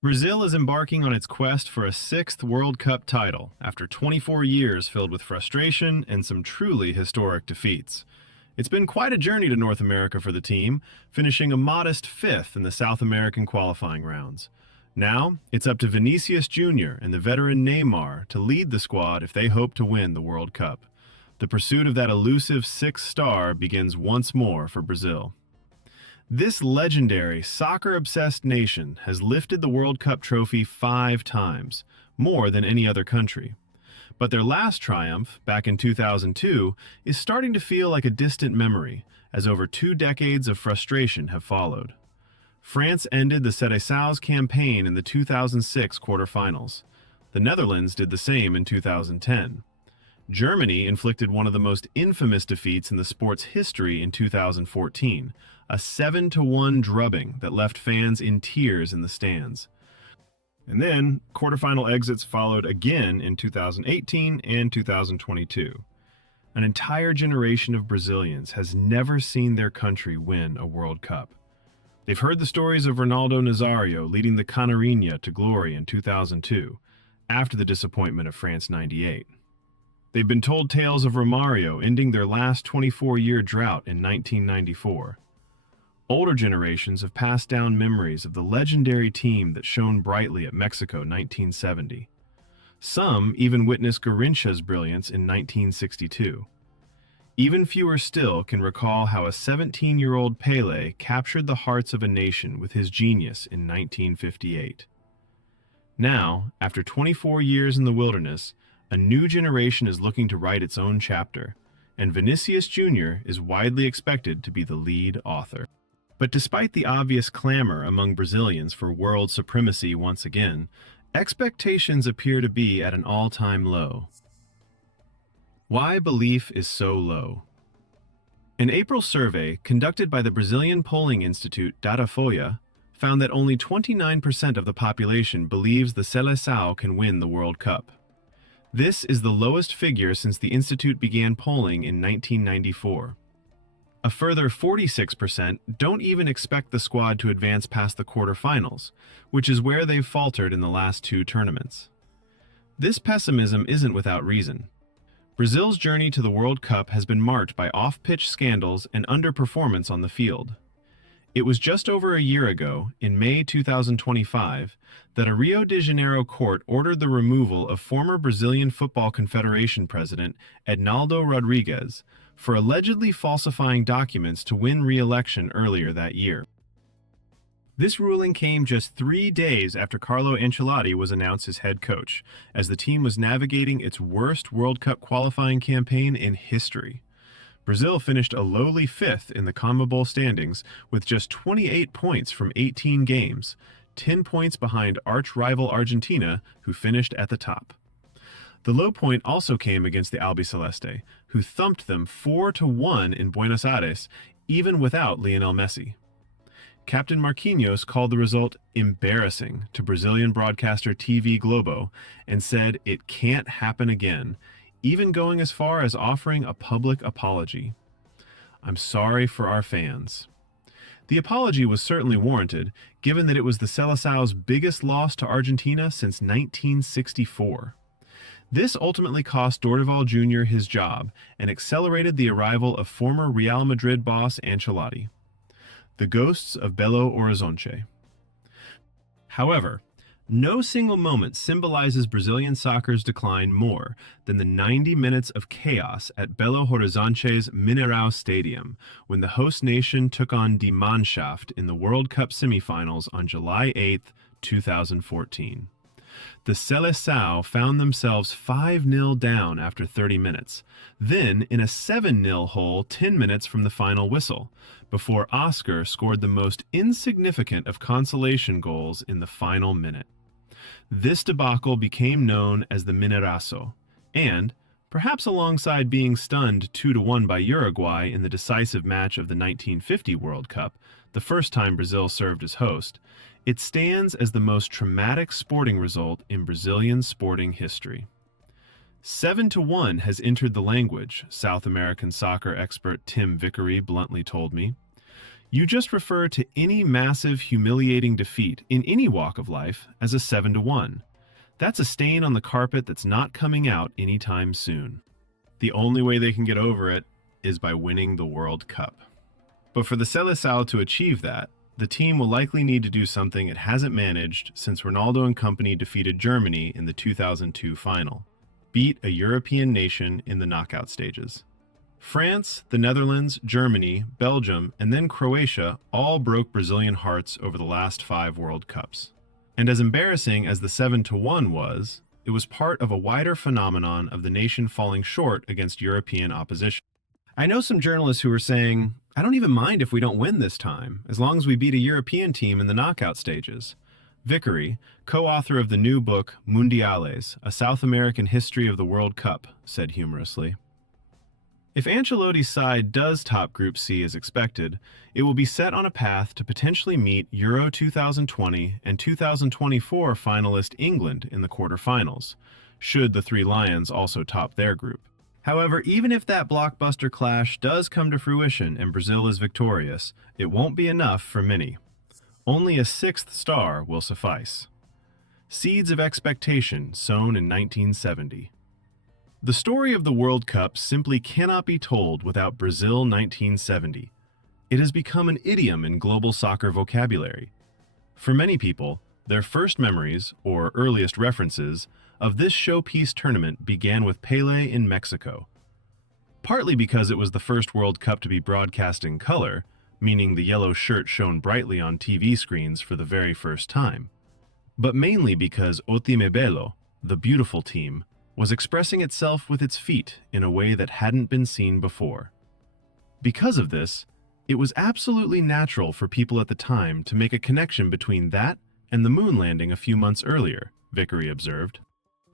Brazil is embarking on its quest for a sixth World Cup title after 24 years filled with frustration and some truly historic defeats. It's been quite a journey to North America for the team, finishing a modest fifth in the South American qualifying rounds. Now, it's up to Vinícius Júnior and the veteran Neymar to lead the squad if they hope to win the World Cup. The pursuit of that elusive sixth star begins once more for Brazil. This legendary, soccer-obsessed nation has lifted the World Cup trophy 5 times, more than any other country. But their last triumph, back in 2002, is starting to feel like a distant memory, as over 2 decades of frustration have followed. France ended the Seleção's campaign in the 2006 quarterfinals. The Netherlands did the same in 2010. Germany inflicted one of the most infamous defeats in the sport's history in 2014, a 7-1 drubbing that left fans in tears in the stands. And then, quarterfinal exits followed again in 2018 and 2022. An entire generation of Brazilians has never seen their country win a World Cup. They've heard the stories of Ronaldo Nazário leading the Canarinha to glory in 2002, after the disappointment of France '98. They've been told tales of Romário ending their last 24-year drought in 1994. Older generations have passed down memories of the legendary team that shone brightly at Mexico 1970. Some even witnessed Garrincha's brilliance in 1962. Even fewer still can recall how a 17-year-old Pelé captured the hearts of a nation with his genius in 1958. Now, after 24 years in the wilderness, a new generation is looking to write its own chapter, and Vinícius Júnior is widely expected to be the lead author. But despite the obvious clamor among Brazilians for world supremacy once again, expectations appear to be at an all-time low. Why belief is so low? An April survey conducted by the Brazilian polling institute Datafolha found that only 29% of the population believes the Seleção can win the World Cup. This is the lowest figure since the institute began polling in 1994. A further 46% don't even expect the squad to advance past the quarterfinals, which is where they've faltered in the last 2 tournaments. This pessimism isn't without reason. Brazil's journey to the World Cup has been marked by off-pitch scandals and underperformance on the field. It was just over a year ago, in May 2025, that a Rio de Janeiro court ordered the removal of former Brazilian Football Confederation president Ednaldo Rodrigues for allegedly falsifying documents to win re-election earlier that year. This ruling came just 3 days after Carlo Ancelotti was announced as head coach, as the team was navigating its worst World Cup qualifying campaign in history. Brazil finished a lowly 5th in the CONMEBOL standings with just 28 points from 18 games, 10 points behind arch-rival Argentina, who finished at the top. The low point also came against the Albiceleste, who thumped them 4-1 in Buenos Aires, even without Lionel Messi. Captain Marquinhos called the result embarrassing to Brazilian broadcaster TV Globo and said it can't happen again, even going as far as offering a public apology. "I'm sorry for our fans." The apology was certainly warranted, given that it was the Seleção's biggest loss to Argentina since 1964. This ultimately cost Dorival Jr. his job and accelerated the arrival of former Real Madrid boss Ancelotti. The ghosts of Belo Horizonte. However, no single moment symbolizes Brazilian soccer's decline more than the 90 minutes of chaos at Belo Horizonte's Mineirão Stadium when the host nation took on Die Mannschaft in the World Cup semifinals on July 8, 2014. The Seleção found themselves 5-0 down after 30 minutes, then in a 7-0 hole 10 minutes from the final whistle, before Oscar scored the most insignificant of consolation goals in the final minute. This debacle became known as the Mineiraço, and, perhaps alongside being stunned 2-1 by Uruguay in the decisive match of the 1950 World Cup, the first time Brazil served as host, it stands as the most traumatic sporting result in Brazilian sporting history. 7-1 has entered the language, South American soccer expert Tim Vickery bluntly told me. You just refer to any massive, humiliating defeat in any walk of life as a 7-1. That's a stain on the carpet that's not coming out anytime soon. The only way they can get over it is by winning the World Cup. But for the Seleção to achieve that, the team will likely need to do something it hasn't managed since Ronaldo and company defeated Germany in the 2002 final. Beat a European nation in the knockout stages. France, the Netherlands, Germany, Belgium, and then Croatia all broke Brazilian hearts over the last 5 World Cups. And as embarrassing as the 7-1 was, it was part of a wider phenomenon of the nation falling short against European opposition. I know some journalists who are saying, I don't even mind if we don't win this time, as long as we beat a European team in the knockout stages. Vickery, co-author of the new book Mundiales, A South American History of the World Cup, said humorously. If Ancelotti's side does top Group C as expected, it will be set on a path to potentially meet Euro 2020 and 2024 finalist England in the quarterfinals, should the Three Lions also top their group. However, even if that blockbuster clash does come to fruition and Brazil is victorious, it won't be enough for many. Only a 6th star will suffice. Seeds of expectation sown in 1970. The story of the World Cup simply cannot be told without Brazil 1970. It has become an idiom in global soccer vocabulary. For many people, their first memories, or earliest references, of this showpiece tournament began with Pelé in Mexico. Partly because it was the first World Cup to be broadcast in color, meaning the yellow shirt shone brightly on TV screens for the very first time, but mainly because O Time Belo, the beautiful team, was expressing itself with its feet in a way that hadn't been seen before. Because of this, it was absolutely natural for people at the time to make a connection between that and the moon landing a few months earlier, Vickery observed.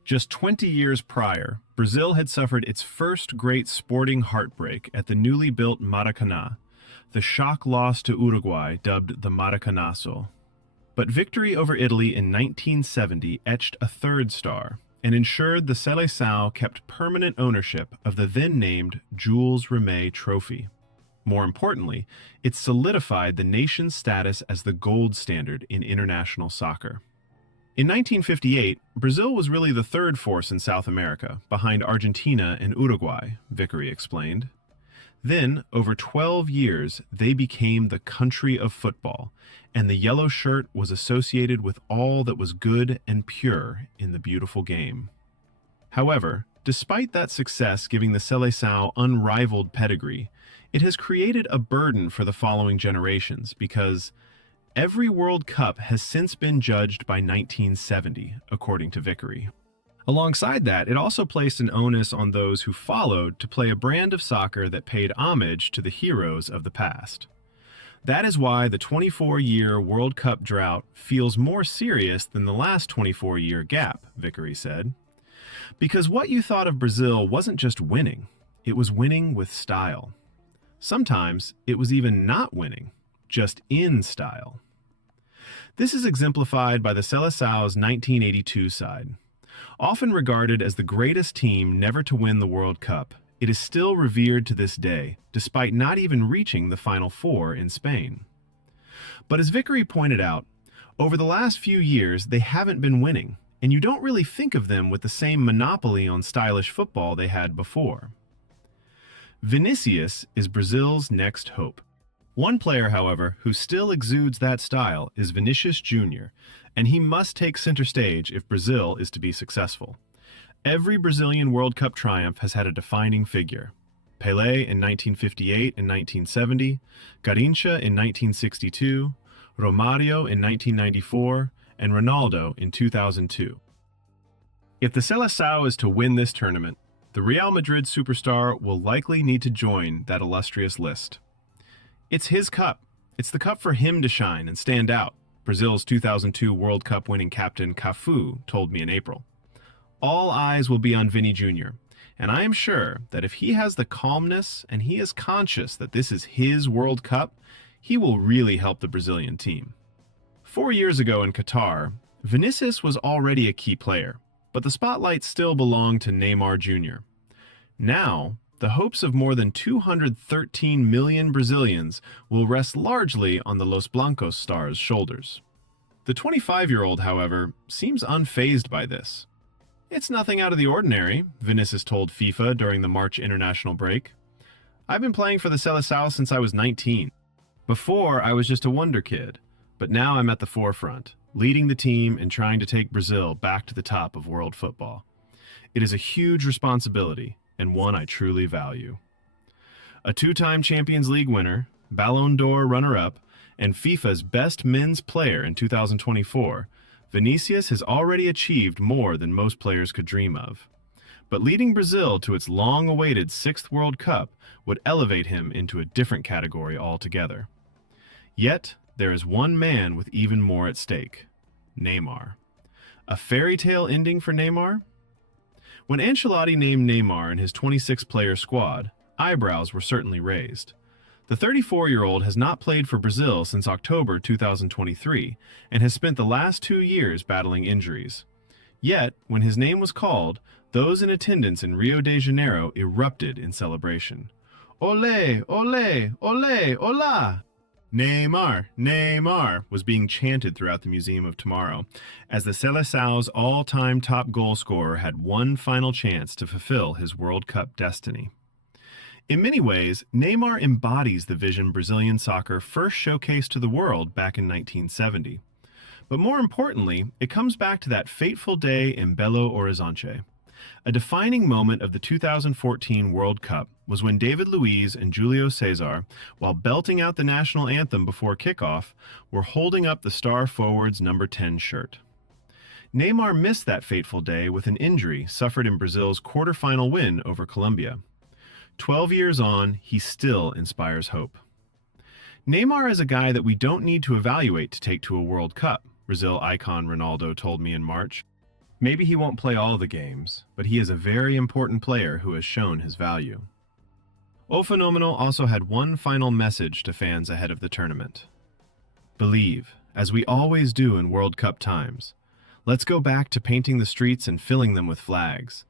Just 20 years prior, Brazil had suffered its first great sporting heartbreak at the newly built Maracanã, the shock loss to Uruguay dubbed the Maracanazo. But victory over Italy in 1970 etched a 3rd star, and ensured the Seleção kept permanent ownership of the then-named Jules Rimet Trophy. More importantly, it solidified the nation's status as the gold standard in international soccer. In 1958, Brazil was really the 3rd force in South America, behind Argentina and Uruguay, Vickery explained. Then, over 12 years, they became the country of football, and the yellow shirt was associated with all that was good and pure in the beautiful game. However, despite that success giving the Seleção unrivaled pedigree, it has created a burden for the following generations because every World Cup has since been judged by 1970, according to Vickery. Alongside that, it also placed an onus on those who followed to play a brand of soccer that paid homage to the heroes of the past. That is why the 24-year World Cup drought feels more serious than the last 24-year gap, Vickery said. Because what you thought of Brazil wasn't just winning, it was winning with style. Sometimes it was even not winning, just in style. This is exemplified by the Seleção's 1982 side. Often regarded as the greatest team never to win the World Cup, it is still revered to this day, despite not even reaching the Final Four in Spain. But as Vickery pointed out, over the last few years they haven't been winning, and you don't really think of them with the same monopoly on stylish football they had before. Vinícius is Brazil's next hope. One player, however, who still exudes that style is Vinícius Júnior, and he must take center stage if Brazil is to be successful. Every Brazilian World Cup triumph has had a defining figure. Pelé in 1958 and 1970, Garrincha in 1962, Romário in 1994, and Ronaldo in 2002. If the Seleção is to win this tournament, the Real Madrid superstar will likely need to join that illustrious list. It's his cup. It's the cup for him to shine and stand out, Brazil's 2002 World Cup winning captain Cafu told me in April. All eyes will be on Vini Júnior, and I am sure that if he has the calmness and he is conscious that this is his World Cup, he will really help the Brazilian team. 4 years ago in Qatar, Vinícius was already a key player, but the spotlight still belonged to Neymar Jr. Now, The hopes of more than 213 million Brazilians will rest largely on the Los Blancos stars' shoulders. The 25-year-old, however, seems unfazed by this. It's nothing out of the ordinary, Vinícius told FIFA during the March international break. I've been playing for the Seleção since I was 19. Before, I was just a wonder kid, but now I'm at the forefront, leading the team and trying to take Brazil back to the top of world football. It is a huge responsibility, and one I truly value. A two-time Champions League winner, Ballon d'Or runner-up, and FIFA's best men's player in 2024, Vinícius has already achieved more than most players could dream of. But leading Brazil to its long-awaited sixth World Cup would elevate him into a different category altogether. Yet, there is one man with even more at stake: Neymar. A fairy tale ending for Neymar? When Ancelotti named Neymar in his 26-player squad, eyebrows were certainly raised. The 34-year-old has not played for Brazil since October 2023 and has spent the last 2 years battling injuries. Yet, when his name was called, those in attendance in Rio de Janeiro erupted in celebration. Olé, olé, olé, olá! Neymar, Neymar was being chanted throughout the Museum of Tomorrow, as the Seleção's all-time top goal scorer had one final chance to fulfill his World Cup destiny. In many ways, Neymar embodies the vision Brazilian soccer first showcased to the world back in 1970. But more importantly, it comes back to that fateful day in Belo Horizonte. A defining moment of the 2014 World Cup was when David Luiz and Julio Cesar, while belting out the national anthem before kickoff, were holding up the star forward's number 10 shirt. Neymar missed that fateful day with an injury suffered in Brazil's quarterfinal win over Colombia. 12 years on, he still inspires hope. Neymar is a guy that we don't need to evaluate to take to a World Cup, Brazil icon Ronaldo told me in March. Maybe he won't play all the games, but he is a very important player who has shown his value. O Fenômeno also had one final message to fans ahead of the tournament. Believe, as we always do in World Cup times. Let's go back to painting the streets and filling them with flags.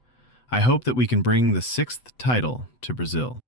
I hope that we can bring the 6th title to Brazil.